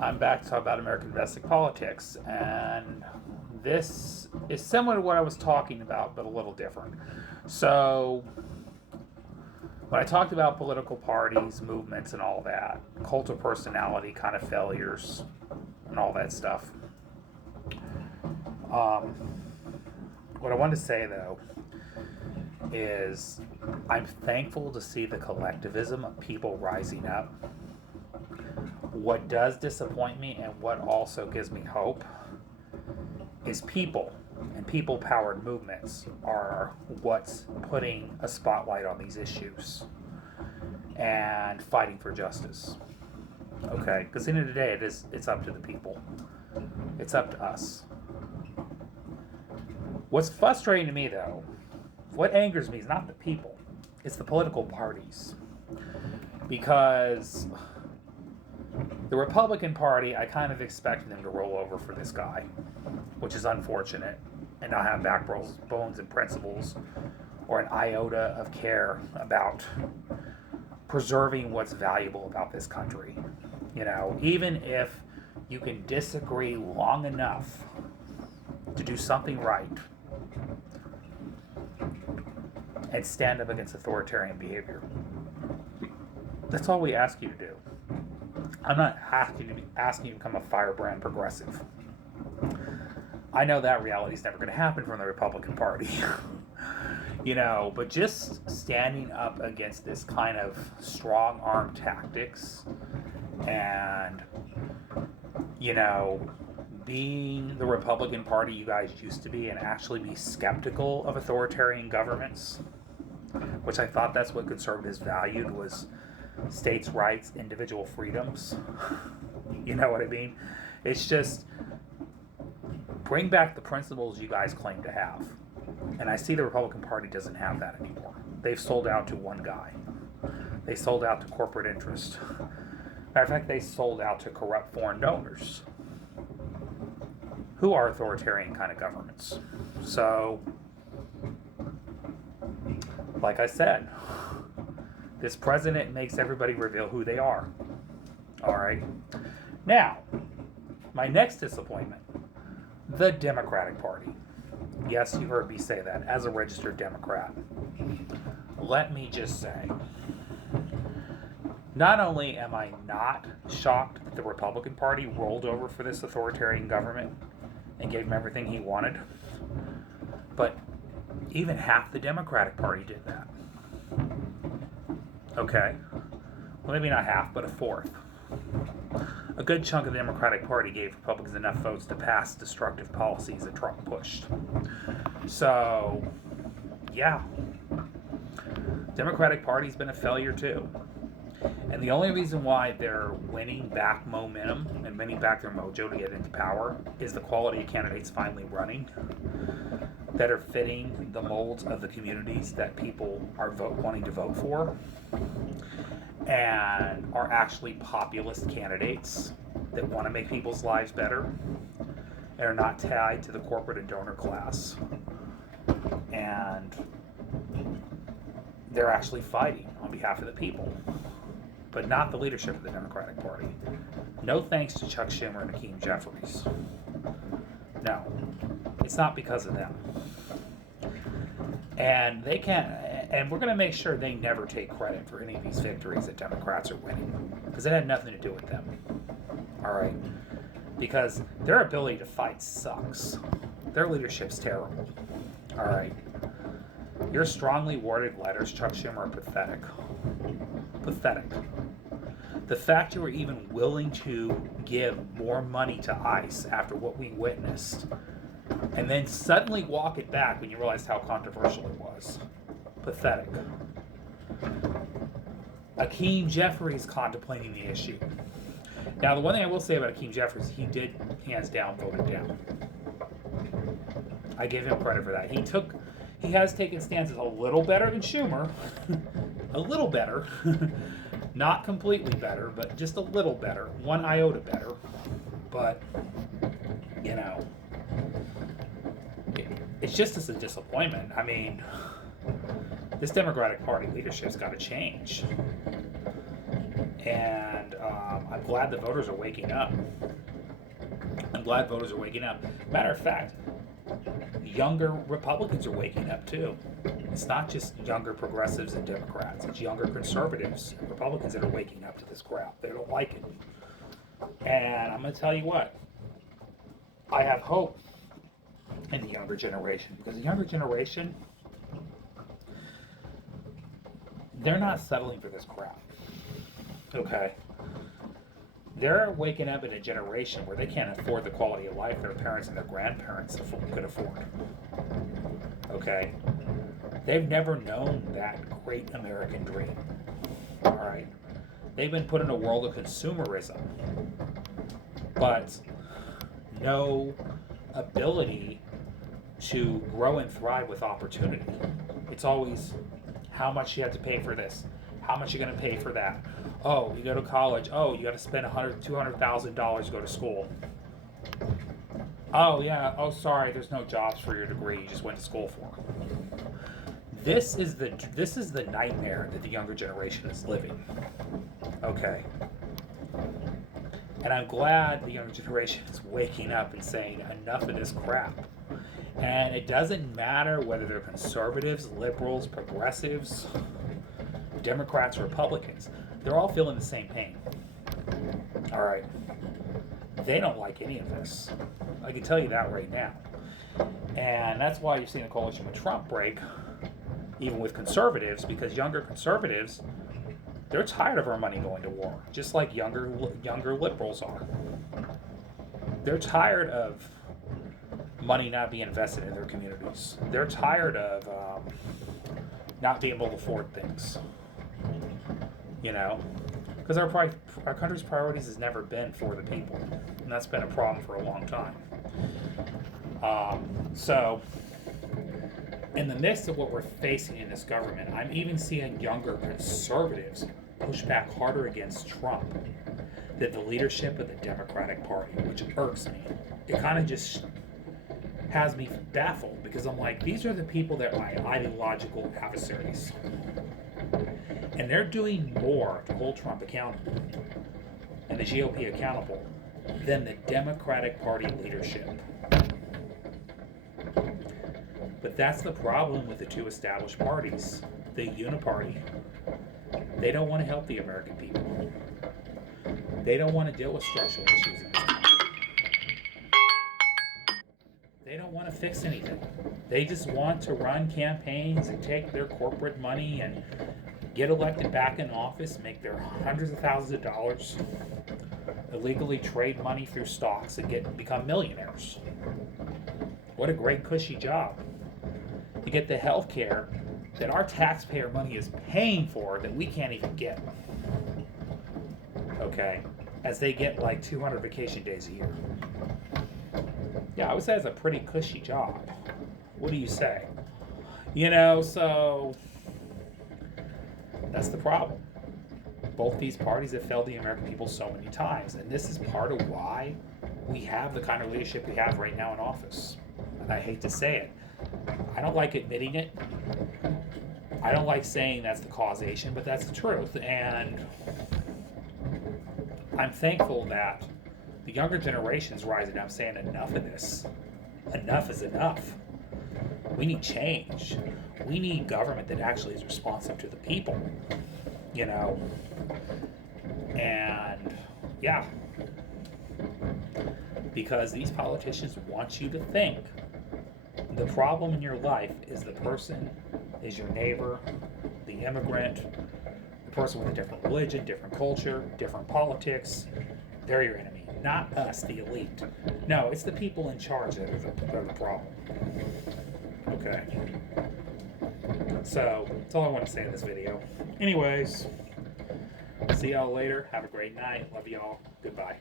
I'm back to talk about American domestic politics, and this is similar to what I was talking about, but a little different. So, when I talked about political parties, movements, and all that, cult of personality kind of failures, and all that stuff, um, what I wanted to say though is I'm thankful to see the collectivism of people rising up. What does disappoint me and what also gives me hope is people, and people powered movements are what's putting a spotlight on these issues and fighting for justice. Okay, because at the end of the day, it's up to the people. It's up to us. What's frustrating to me though, what angers me is not the people, it's the political parties. Because the Republican Party, I kind of expected them to roll over for this guy, which is unfortunate, and not have backbones and principles or an iota of care about preserving what's valuable about this country. You know, even if you can disagree long enough to do something right and stand up against authoritarian behavior. That's all we ask you to do. I'm not asking you to become a firebrand progressive. I know that reality is never going to happen from the Republican Party. You know, but just standing up against this kind of strong arm tactics and, you know, being the Republican Party you guys used to be and actually be skeptical of authoritarian governments, which I thought that's what conservatives valued, was states' rights, individual freedoms. You know what I mean? It's just bring back the principles you guys claim to have. And I see the Republican Party doesn't have that anymore. They've sold out to one guy. They sold out to corporate interest. Matter of fact, they sold out to corrupt foreign donors who are authoritarian kind of governments. So, like I said, this president makes everybody reveal who they are. All right. Now, my next disappointment, the Democratic Party. Yes, you heard me say that as a registered Democrat. Let me just say, not only am I not shocked that the Republican Party rolled over for this authoritarian government and gave him everything he wanted, but even half the Democratic Party did that. Okay? Well, maybe not half, but a fourth. A good chunk of the Democratic Party gave Republicans enough votes to pass destructive policies that Trump pushed. So, yeah. Democratic Party's been a failure too. And the only reason why they're winning back momentum and winning back their mojo to get into power is the quality of candidates finally running that are fitting the molds of the communities that people are wanting to vote for, and are actually populist candidates that want to make people's lives better and are not tied to the corporate and donor class. And they're actually fighting on behalf of the people, but not the leadership of the Democratic Party. No thanks to Chuck Schumer and Hakeem Jeffries. No, it's not because of them. And they can't, and we're going to make sure they never take credit for any of these victories that Democrats are winning, because it had nothing to do with them. All right? Because their ability to fight sucks. Their leadership's terrible. All right? Your strongly worded letters, Chuck Schumer, are pathetic. Pathetic. The fact you were even willing to give more money to ICE after what we witnessed, and then suddenly walk it back when you realized how controversial it was. Pathetic. Hakeem Jeffries contemplating the issue. Now, the one thing I will say about Hakeem Jeffries, he did hands down vote it down. I give him credit for that. He has taken stances a little better than Schumer. A little better. Not completely better, but just a little better. One iota better. But, you know, it's just as a disappointment. I mean, this Democratic Party leadership's got to change. And I'm glad the voters are waking up. I'm glad voters are waking up. Matter of fact, younger Republicans are waking up too. It's not just younger progressives and Democrats, it's younger conservatives and Republicans that are waking up to this crap. They don't like it. And I'm going to tell you what, I have hope in the younger generation, because the younger generation, they're not settling for this crap. Okay? They're waking up in a generation where they can't afford the quality of life their parents and their grandparents could afford. Okay? They've never known that great American dream. All right? They've been put in a world of consumerism, but no ability to grow and thrive with opportunity. It's always how much you have to pay for this, how much you're going to pay for that. Oh, you go to college. Oh, you got to spend $200,000 to go to school. Oh yeah. Oh, sorry. There's no jobs for your degree you just went to school for. This is the nightmare that the younger generation is living. Okay. And I'm glad the younger generation is waking up and saying enough of this crap. And it doesn't matter whether they're conservatives, liberals, progressives, Democrats, Republicans. They're all feeling the same pain. All right. They don't like any of this. I can tell you that right now. And that's why you're seeing a coalition with Trump break, even with conservatives, because younger conservatives, they're tired of our money going to war, just like younger liberals are. They're tired of money not being invested in their communities. They're tired of not being able to afford things. You know, because our country's priorities has never been for the people, and that's been a problem for a long time. So, in the midst of what we're facing in this government, I'm even seeing younger conservatives push back harder against Trump than the leadership of the Democratic Party, which irks me. It kind of just has me baffled, because I'm like, these are the people that are my ideological adversaries. And they're doing more to hold Trump accountable and the GOP accountable than the Democratic Party leadership. But that's the problem with the two established parties. The uniparty, they don't want to help the American people. They don't want to deal with structural issues in this country. They don't want to fix anything. They just want to run campaigns and take their corporate money and get elected back in office, make their hundreds of thousands of dollars, illegally trade money through stocks and become millionaires. What a great cushy job. To get the health care that our taxpayer money is paying for that we can't even get. Okay? As they get like 200 vacation days a year. Yeah, I would say it's a pretty cushy job. What do you say? You know, so that's the problem. Both these parties have failed the American people so many times, and this is part of why we have the kind of leadership we have right now in office. And I hate to say it. I don't like admitting it. I don't like saying that's the causation, but that's the truth. And I'm thankful that the younger generation's rising up saying enough of this. Enough is enough. We need change. We need government that actually is responsive to the people, you know. And yeah, because these politicians want you to think the problem in your life is the person, is your neighbor, the immigrant, the person with a different religion, different culture, different politics. They're your enemy, not us, the elite. No, it's the people in charge that are the problem. Okay. So, that's all I want to say in this video. Anyways, see y'all later. Have a great night. Love y'all. Goodbye.